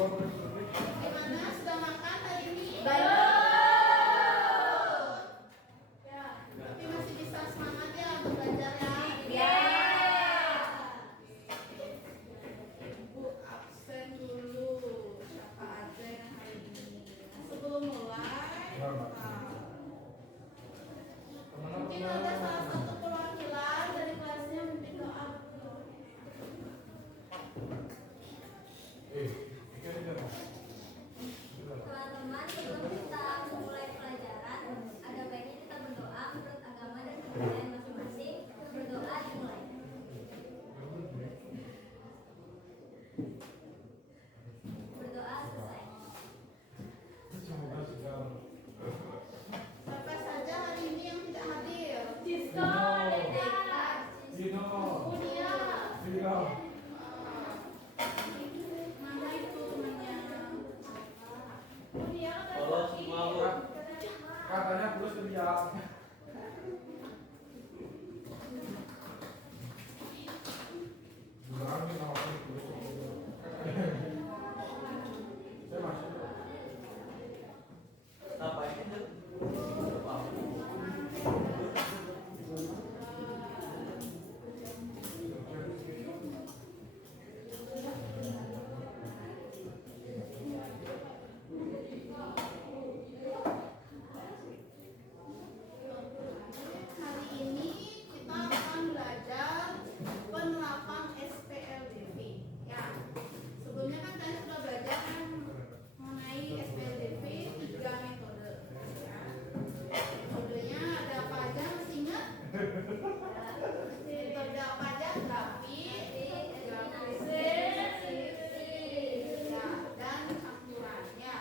Gimana? Sudah makan hari ini? Ya, tapi masih bisa semangat ya untuk belajar ya? Ibu absen dulu. Siapa aja yang hari ini? Sebelum mulai, mungkin ada salah satu perwakilan dari kelasnya memimpin doa. Teman-teman, sebelum kita mulai pelajaran, ada baiknya kita berdoa menurut agama dan kepercayaan masing-masing. Berdoa dimulai. Berdoa selesai. Siapa saja hari ini yang tidak hadir? Mana itu temannya? Kalau semua katanya terus teriak. Apa ini? Hari ini kita akan belajar penerapan SPLDV. Ya, sebelumnya kan kalian sudah belajar kan mengenai SPLDV 3 metode. Ya. Metodenya ada apa aja? Masih ingat? Metode apa aja? Grafik, ya, dan campuran. Ya.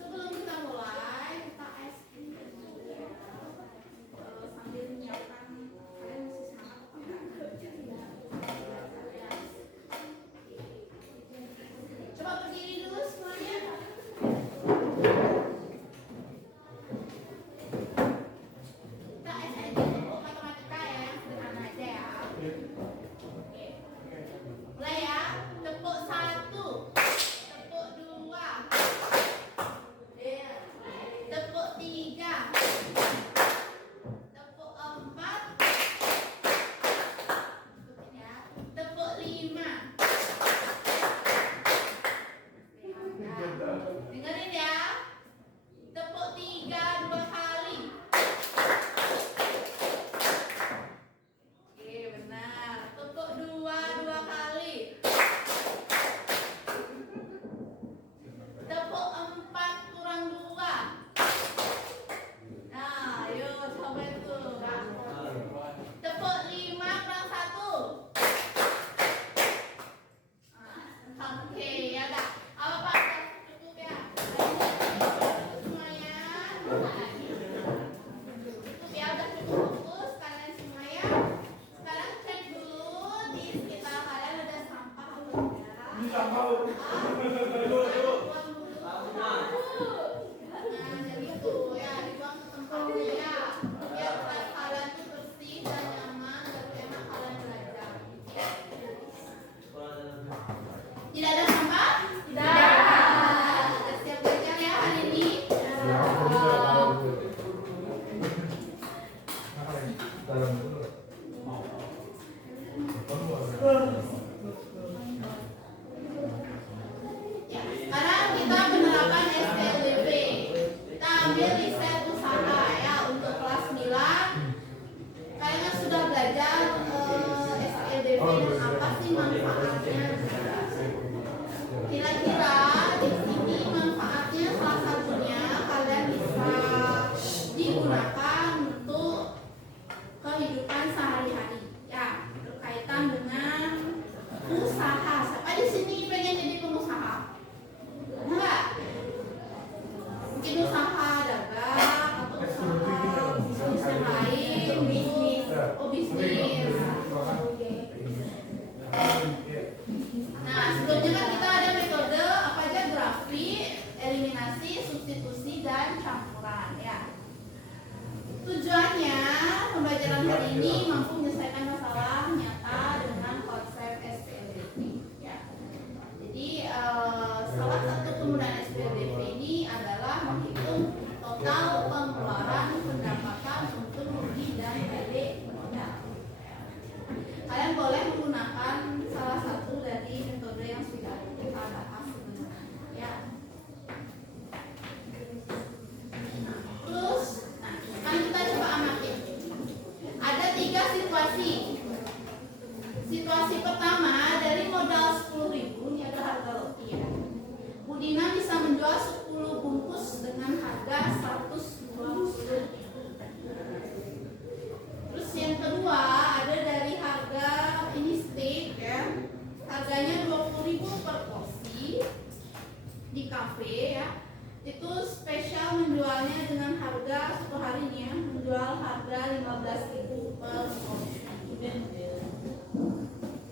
Sebelum kita mulai, kita sambil menyiapkan kalian masih semangat apa enggak? Coba berdiri dulu semuanya. Kita aja untuk matematika ya, yang sederhana aja ya. Oke. Mulai ya. Tepuk 1, tepuk 2, tepuk 3, tepuk 4, ya. Tepuk 5. Dengerin ya. Tepuk 3 2 kali. Oke, benar. Tepuk 2 2 kali. Tepuk 4 kurang 2. Nah, ayo coba itu. Tepuk 5 kurang 1. Oke, ya udah. Apa Pak? Cukup ya. Semuanya. Cukup ya, udah cukup fokus kalian semua ya. Sekarang cek dulu di sekitar kalian ada sampah atau tidak. Nah, jadi itu ya, dibuang ke tempatnya ya. Biar kelas kalian tuh bersih dan nyaman dan enak kalian belajar. Tidak ada sampah? Tidak. Sudah siap belajar ya hari ini? Ya, sekarang kita penerapan SPLDV. Kita ambil di set usaha ya untuk kelas 9. Kalian kan sudah belajar SPLDV dan apa sih manfaatnya. Kira-kira di sini manfaatnya salah satunya kalian bisa digunakan untuk kehidupan sehari-hari ya, berkaitan dengan usaha. Siapa di sini pengen jadi pengusaha? Enggak? Mungkin usaha dagang atau usaha bisnis yang lain, bisnis. Oh, bisnis. situasi pertama dari modal 10.000 ini ada harga roti ya. Budina bisa menjual 10 bungkus dengan harga 120. Terus yang kedua ada dari harga ini steak ya. Harganya 20.000 per porsi di kafe ya. Itu spesial menjualnya dengan harga satu hari ini ya, menjual harga 15.000 per porsi.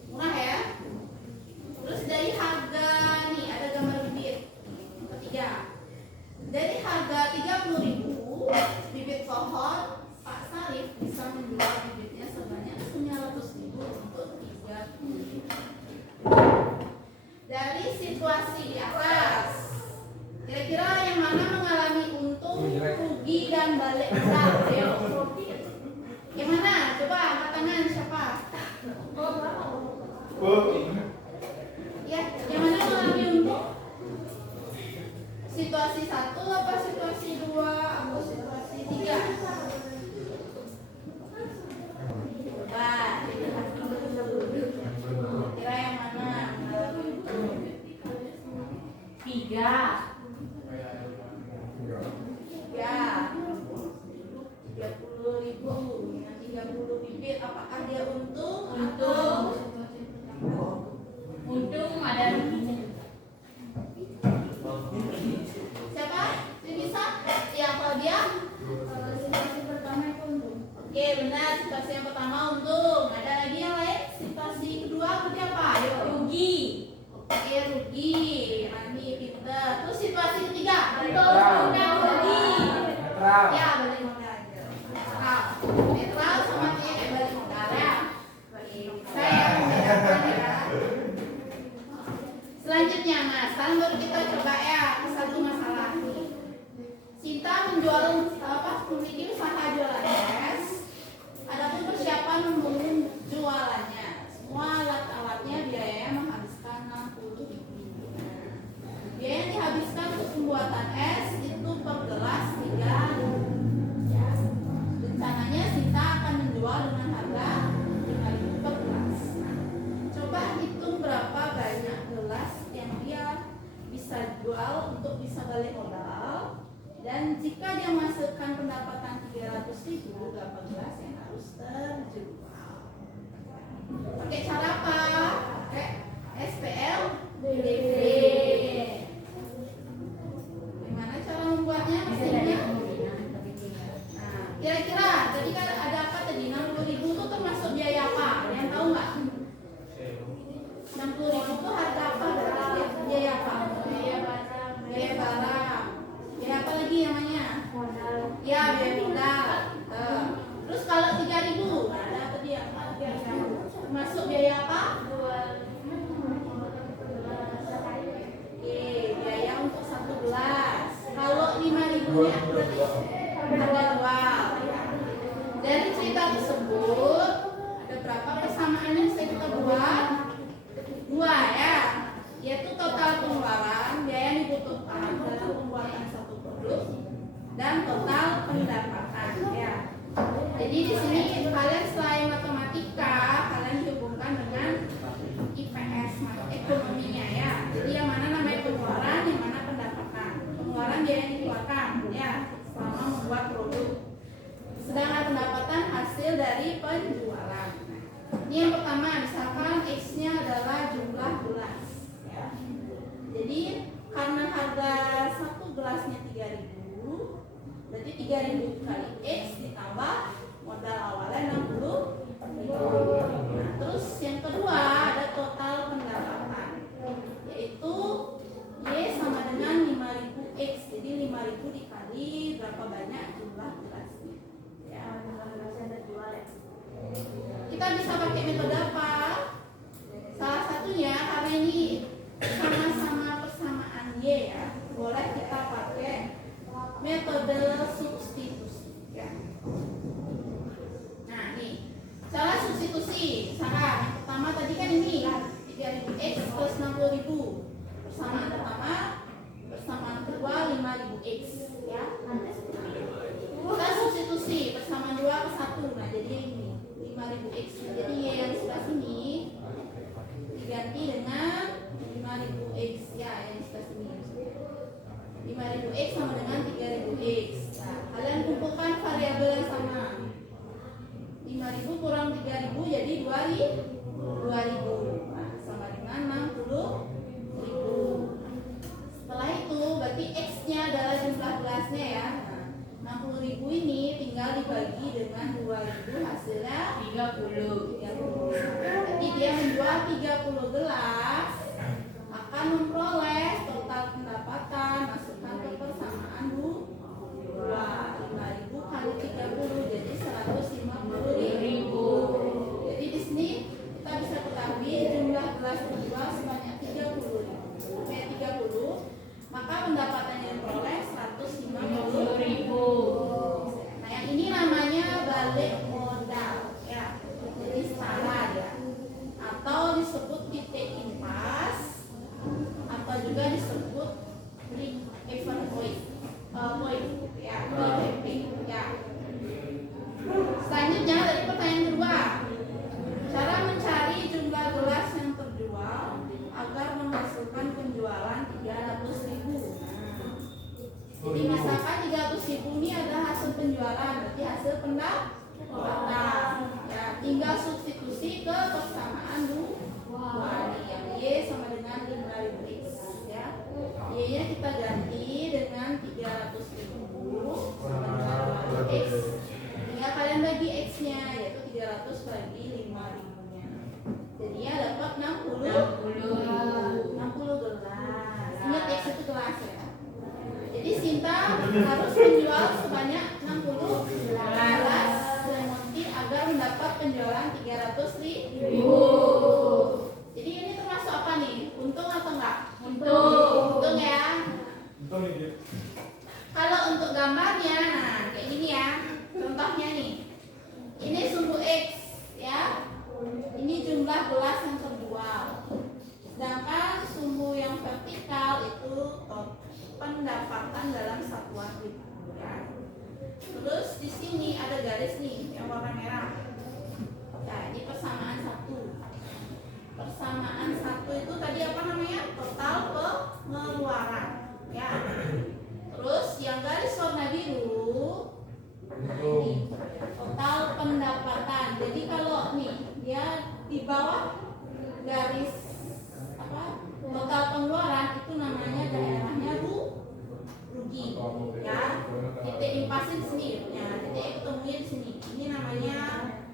Murah ya. Terus dari harga nih ada gambar bibit. Yang ketiga. Dari harga 30.000 bibit pohon Pak Sarif bisa menjual bibitnya sebanyak 900.000 untuk 3 bibit. Dari situasi di atas, kira-kira yang mana mengalami untung, rugi dan balik modal? Ayo. Yang mana? Coba angkat tangan siapa? Ya, yang mana mengalami untung? Situasi 1 apa situasi 2 atau situasi 3? Coba kira yang mana mengalami untung? 3. Ya, 30.000 dengan 30 bibit, apakah dia untung? Untung ada ruginya. Siapa? Dia bisa? Ya, kalau dia situasi pertama itu untung. Oke, benar, situasi yang pertama untung. Ada lagi yang lain? Situasi kedua berarti apa? Ayo. Rugi. Oke, rugi. Nanti pinter. Terus situasi ketiga? Rugi. Ya, balik modal aja. Netral sama kayak balik modal ya. Saya membedakan ya. Selanjutnya, nah, sekarang baru kita coba ya satu masalah nih. Sinta menjual memiliki usaha jualan es. Adapun persiapan membangun jualannya. Semua alat-alatnya biayanya menghabiskan 60.000. Biaya yang dihabiskan untuk pembuatan es itu per gelas 3.000. Ya. Rencananya Sinta akan menjual dengan harga 5.000 per gelas. Nah, coba hitung berapa banyak gelas yang dia bisa jual untuk bisa balik modal. Dan jika dia menghasilkan pendapatan 300.000, berapa gelas yang harus terjual? Pakai cara apa? Pakai SPL DP. Gimana cara membuatnya? Mesinnya? Nah, kira-kira tadi kan ada apa tadi? 60.000 itu termasuk biaya apa? Ada yang tahu nggak? 60.000 itu harga apa? Biaya apa? Biaya barang. Biaya apa lagi namanya? Ya, biaya modal. Terus kalau 3.000, ada apa dia? Termasuk biaya apa? Oke, biaya untuk 1 gelas. Kalau 5.000-nya berarti harga jual. Dari cerita tersebut ada berapa persamaan yang bisa kita buat? 2 ya, yaitu total pengeluaran, biaya yang dibutuhkan dalam pembuatan satu produk, dan total pendapatan ya. Jadi di sini kalian selain matematika, kalian dihubungkan dengan IPS, ekonominya ya. Jadi yang mana namanya pengeluaran, yang mana pendapatan. Pengeluaran biaya yang dikeluarkan ya selama membuat produk. Sedangkan pendapatan hasil dari penjualan. Ini yang pertama, misalkan X-nya adalah jumlah gelas ya. Jadi karena harga satu gelasnya 3.000, berarti 3.000 kali X ditambah modal awalnya 60.000. Nah, terus yang kedua ada total pendapatan, yaitu Y sama dengan 5.000 X. Jadi 5.000 dikali berapa banyak jumlah gelasnya ya. Kita bisa pakai metode apa? Salah satunya karena ini sama-sama persamaan Y ya, boleh kita pakai metode substitusi ya. Nah nih, cara substitusi. Misalkan yang pertama tadi kan ini 3.000 X plus 60.000. Persamaan pertama, persamaan kedua 5.000 X ya. Kita substitusi persamaan 2 ke 1. Nah jadi ini 5.000 X. Jadi Y yang sebelah sini 5.000 hasilnya 30. 30. Jadi dia menjual 30 gelas akan memperoleh total pendapatan masukkan ke persamaan 5.000 kali 30 jadi 150.000. Jadi di sini kita bisa ketahui jumlah gelas terjual sebanyak 30, maka pendapatan yang diperoleh 150.000. Nah, yang ini namanya balik modal ya. Jadi setara ya. Atau disebut titik impas atau juga disebut break even point. Ya, ya. Selanjutnya dari pertanyaan kedua, cara mencari jumlah gelas yang terjual agar menghasilkan penjualan 300.000. Jadi misalkan 300.000 ini ada hasil penjualan, berarti hasil pendapatan. Ya, tinggal substitusi ke persamaan yang Y sama dengan 5.000 X ya. Y-nya kita ganti dengan 300.000 sama dengan X. Tinggal kalian bagi X-nya yaitu 300 bagi 5.000-nya. Jadinya dapat 60 gelas. Ingat X itu gelas ya. Jadi Sinta harus menjual sebanyak 60 gelas lemon tea agar mendapat penjualan 300.000. Jadi ini termasuk apa nih? Untung atau enggak? Untung ya. Untung nih. Kalau untuk gambarnya, nah kayak gini ya. Contohnya nih. Ini sumbu X ya. Ini jumlah gelas yang terjual. Sedangkan sumbu yang vertikal itu pendapatan dalam satuan ribu ya. Terus di sini ada garis nih yang warna merah. Nah, ini persamaan 1. Persamaan 1 itu tadi apa namanya? Total pengeluaran ya. Terus yang garis warna biru, nah ini total pendapatan. Jadi kalau nih dia di bawah garis apa? Total pengeluaran itu namanya daerahnya rugi ya. Titik impasnya di sini ya. Titik ketemunya di sini. Ini namanya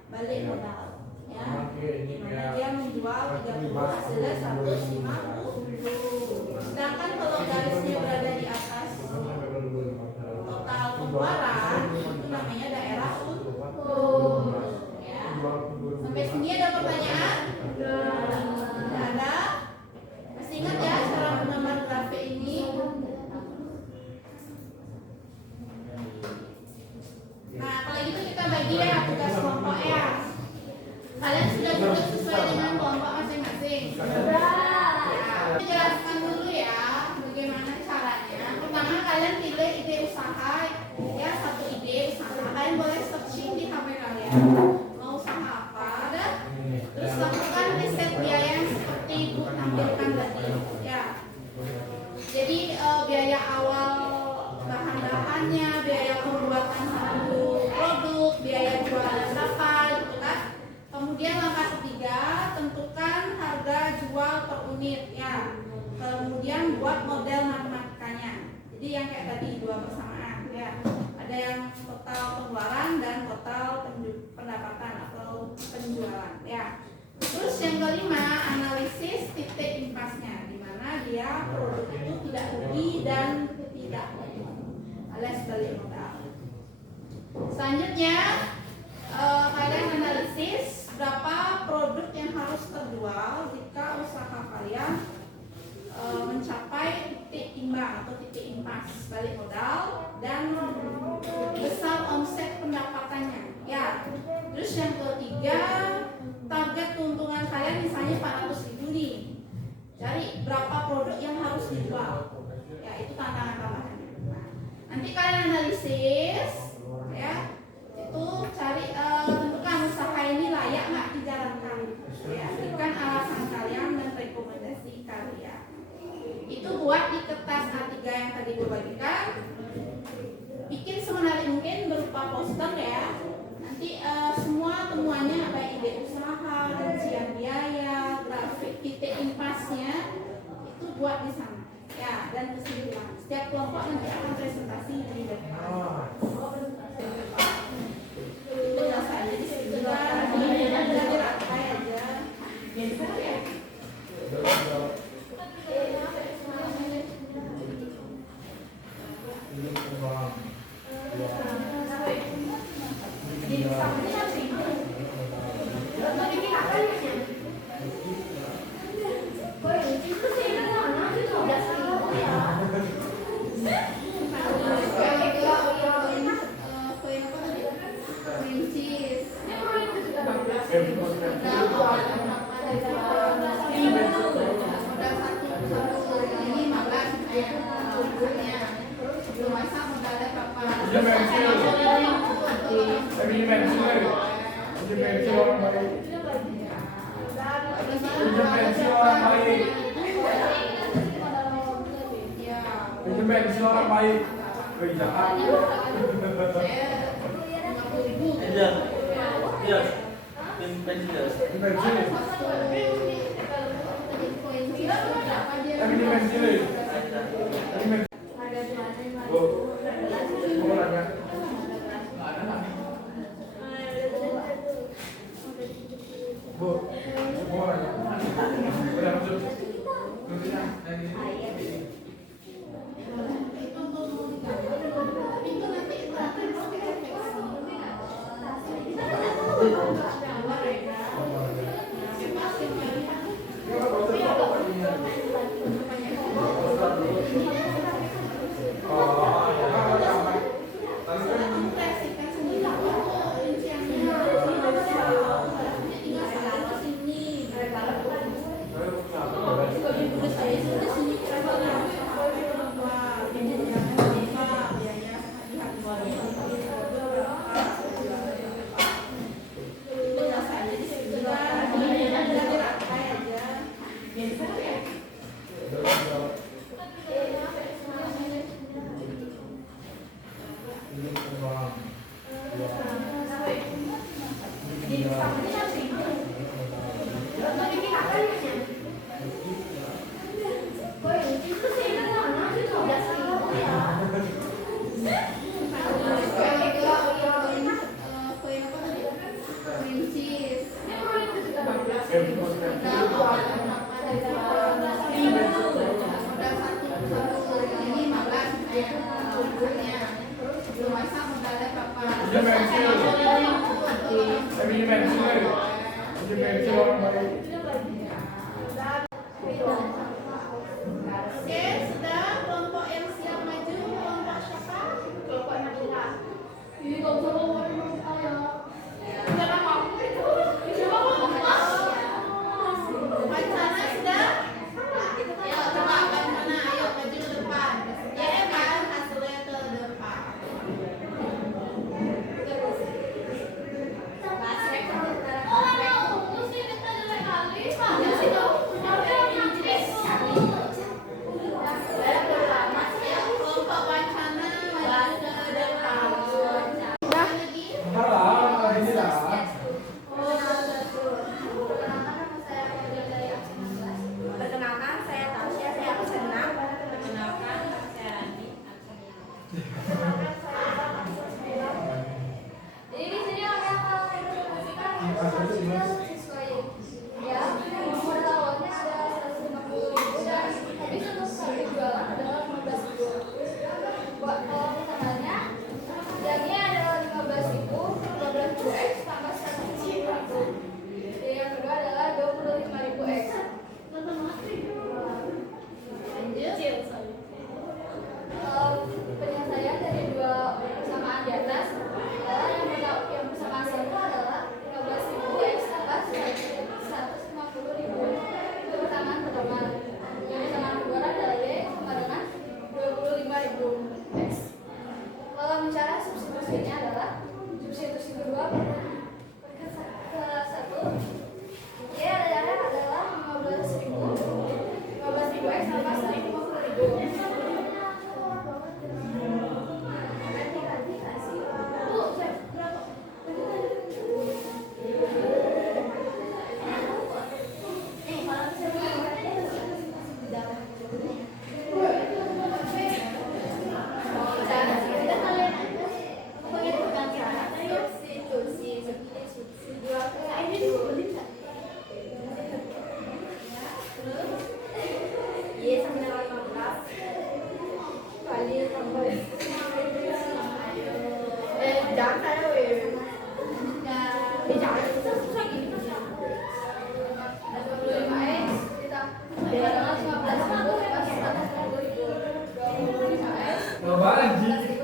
balik modal ya. Dimana dia menjual 30 hasilnya 150. Sedangkan kalau garisnya berada di atas total pengeluaran itu namanya daerah untung ya. Sampai sini ada pertanyaan? Tidak ada? Masih ingat ya cara menggambar grafik ini? Nah, kalau gitu kita bagi ya tugas kelompok ya. Kalian sudah tugas sesuai dengan kelompok masing-masing? Sudah. Jelaskan dulu ya bagaimana caranya. Pertama kalian pilih ide usaha ya, satu ide usaha. Kalian boleh searching di HP kalian. Mau usaha apa? Dan terus lakukan riset biaya yang seperti Ibu tampilkan tadi ya. Jadi biaya awal bahan-bahannya, biaya pembuatan satu produk, biaya jualan berapa gitu kan. Kemudian langkah ketiga, tentukan harga jual per unit ya. Kemudian buat model matematikanya. Jadi yang kayak tadi dua persamaan ya. Ada yang total pengeluaran dan total pendapatan atau penjualan ya. Terus yang kelima, analisis titik impasnya, di mana dia produk itu tidak rugi dan tidak alias balik modal. Selanjutnya kalian analisis berapa produk yang harus terjual jika usaha kalian mencapai titik imbang atau titik impas balik modal dan besar omset pendapatannya ya. Terus yang ketiga, target keuntungan kalian misalnya 400.000 nih, cari berapa produk yang harus dijual ya, itu tantangan tambahannya. Nah, nanti kalian analisis ya, itu cari tentukan usaha ini layak nggak dijalankan ya, berikan alasan kalian dan rekomendasi kalian. Itu buat di kertas A3 yang tadi gue bagikan, bikin semenarik mungkin berupa poster ya. Nanti semua temuannya baik ide usaha, rincian biaya, grafik titik impasnya itu buat di sana ya, dan kesimpulan. Setiap kelompok nanti akan presentasi di BPK. Itu biasa aja. Sebelum masak modalnya berapa? Ini pensil. Ini pensil. Ini pensil orang baik. Ini pensil orang baik. Ini pensil orang baik. Kebijakan. Iya. Iya. Pensil. Ini pensil. Ini pensil. Ini pensil. Bu, mau nanya? Bu, mau nanya? Udah masuk. Nulisnya, ini. Ini pensil. Ini pensil. Ini pensil orang baik. Oke, sudah kelompok yang siap maju, kelompok siapa? Kelompok Nabila. Ini kelompok Wancana sudah? Ayo coba Wancana, ayo maju ke depan. Ya kan hasilnya ke depan. Kelompok Wancana maju ke depan. Halah, ini dah. Perkenalkan, saya Tasya, saya absen 6. Perkenalkan, saya Rani. Jadi di sini orang akan mempresentasikan siswa ya, nomor lawannya ada 150.000 dan habis untuk sekali jualan adalah 15.000. Buat kalau misalnya jadinya adalah 15.000, 15.000 X tambah 150.000. Jadi yang kedua adalah 25.000 X. Penyelesaian dari dua persamaan di atas adalah yang persamaan satu adalah 15.000 X tambah 150.000. Itu persamaan pertama. Yang persamaan kedua adalah Y sama dengan 25.000 X. Kalau bicara substitusinya adalah substitusi kedua ke satu. Y adalah 15.000 X tambah 150.000. Jangan saya susah gitu. Ada 25 X kita dengan 15.000 pas 150.000. 25 X Coba anjing.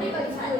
Dibagi 1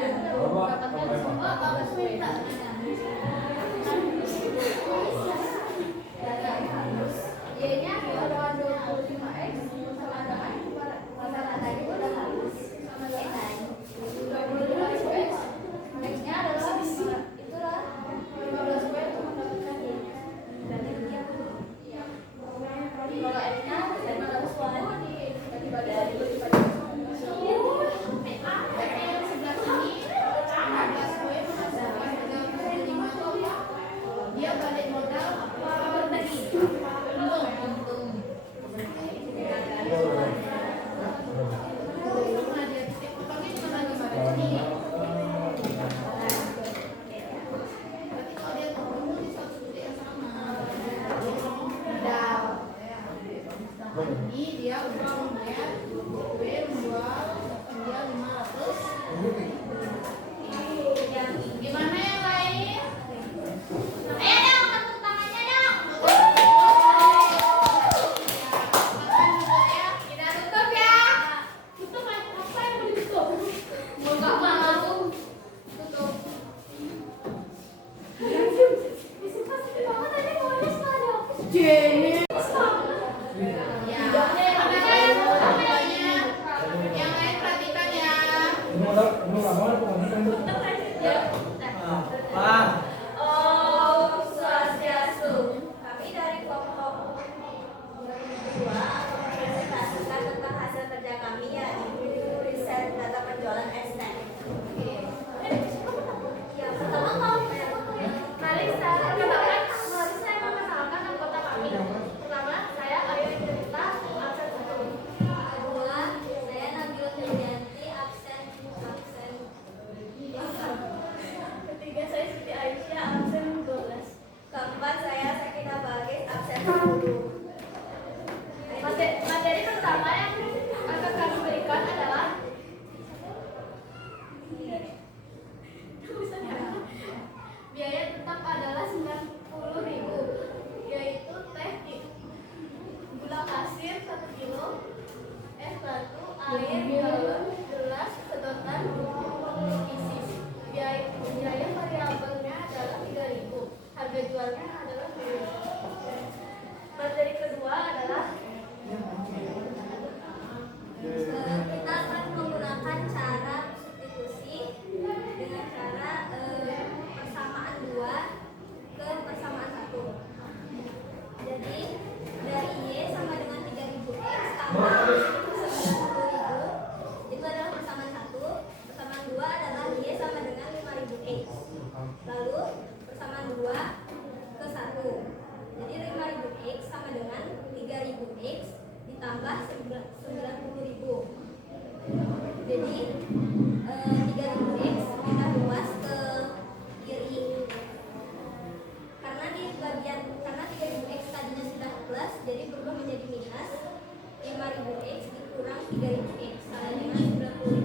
3.000 X sama dengan 90.000.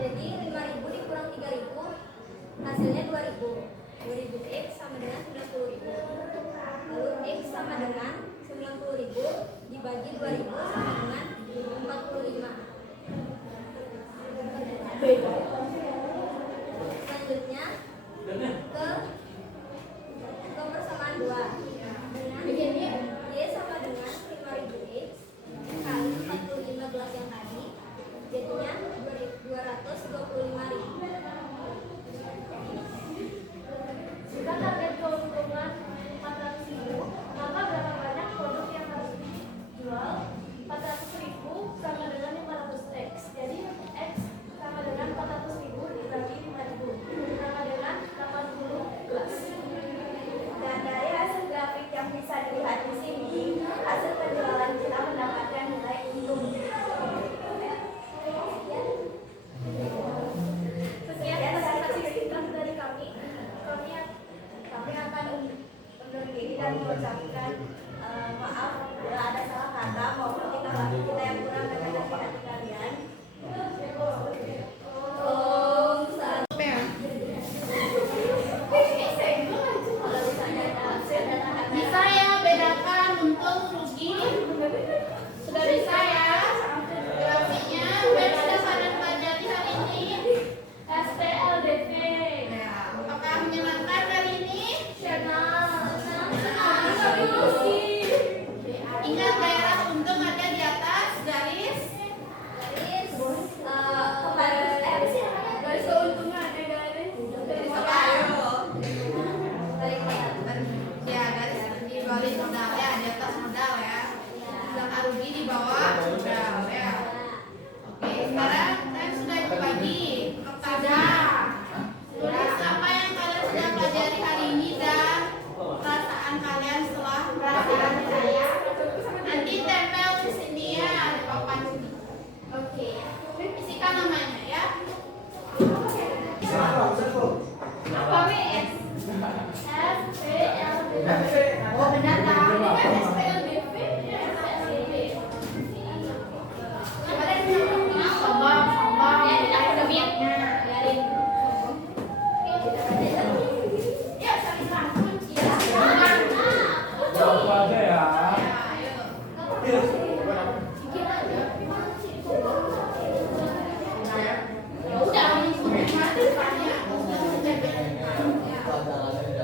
Jadi 5.000 dikurang 3.000 hasilnya 2.000. 2.000 X sama dengan 90.000. Lalu X sama dengan 90.000 dibagi 2.000 sama dengan 45. Selanjutnya ke persamaan 2 dengan Y sama dengan 5.000 X kali 45 gelas yang tadi jadinya 225.000. Jika target keuntungan 400.000, maka berapa banyak produk yang harus dijual? 400.000 sama dengan 500 X. Jadi X sama dengan 400.000 dibagi 5.000 sama dengan 80 gelas. Dan dari hasil grafik yang bisa dilihat di sini, hasil penjualan kita mendapatkan nilai untung. Sekian presentasi singkat dari kami. Kami akan undur diri dan mengucapkan maaf bila ada salah kata maupun tingkah laku kita yang kurang berkenan di hati kalian. Om Santi. Bisa ya bedakan untung rugi? Sudah bisa ya? Grafiknya Beb sudah pada pelajari hari ini? SPLDV. Ya, apakah menyenangkan hari ini? Ingat daerah untung ada di atas garis Garis keuntungan ada garis apa? Ya, garis di bawah modal ya, di atas modal ya. Sedangkan rugi di bawah modal ya. Oke, sekarang saya sudah berbagi kepada tulis apa yang kalian sudah pelajari hari ini dan perasaan kalian setelah perasaan saya. Nanti tempel di sini ya, ada papan sini. Oke, isikan namanya ya. Apa Miss? Oh benar kan? Ini kan SPLDV. Coba deh sombong. Ya, tidak ada miatnya. Biarin. Ya, saling rangkum ya. Coba aja ya. Ayo. Ya udah, mati depannya.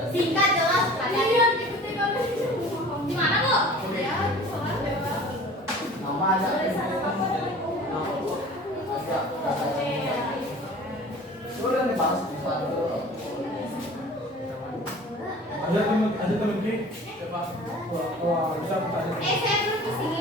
Singkat jelas pertanyaannya. Gimana Bu? Ya, soal bebas. Nama aja. Sudah nih Mas. Ada teman Ki? Coba. Wah, bisa bertanya. Saya belum di sini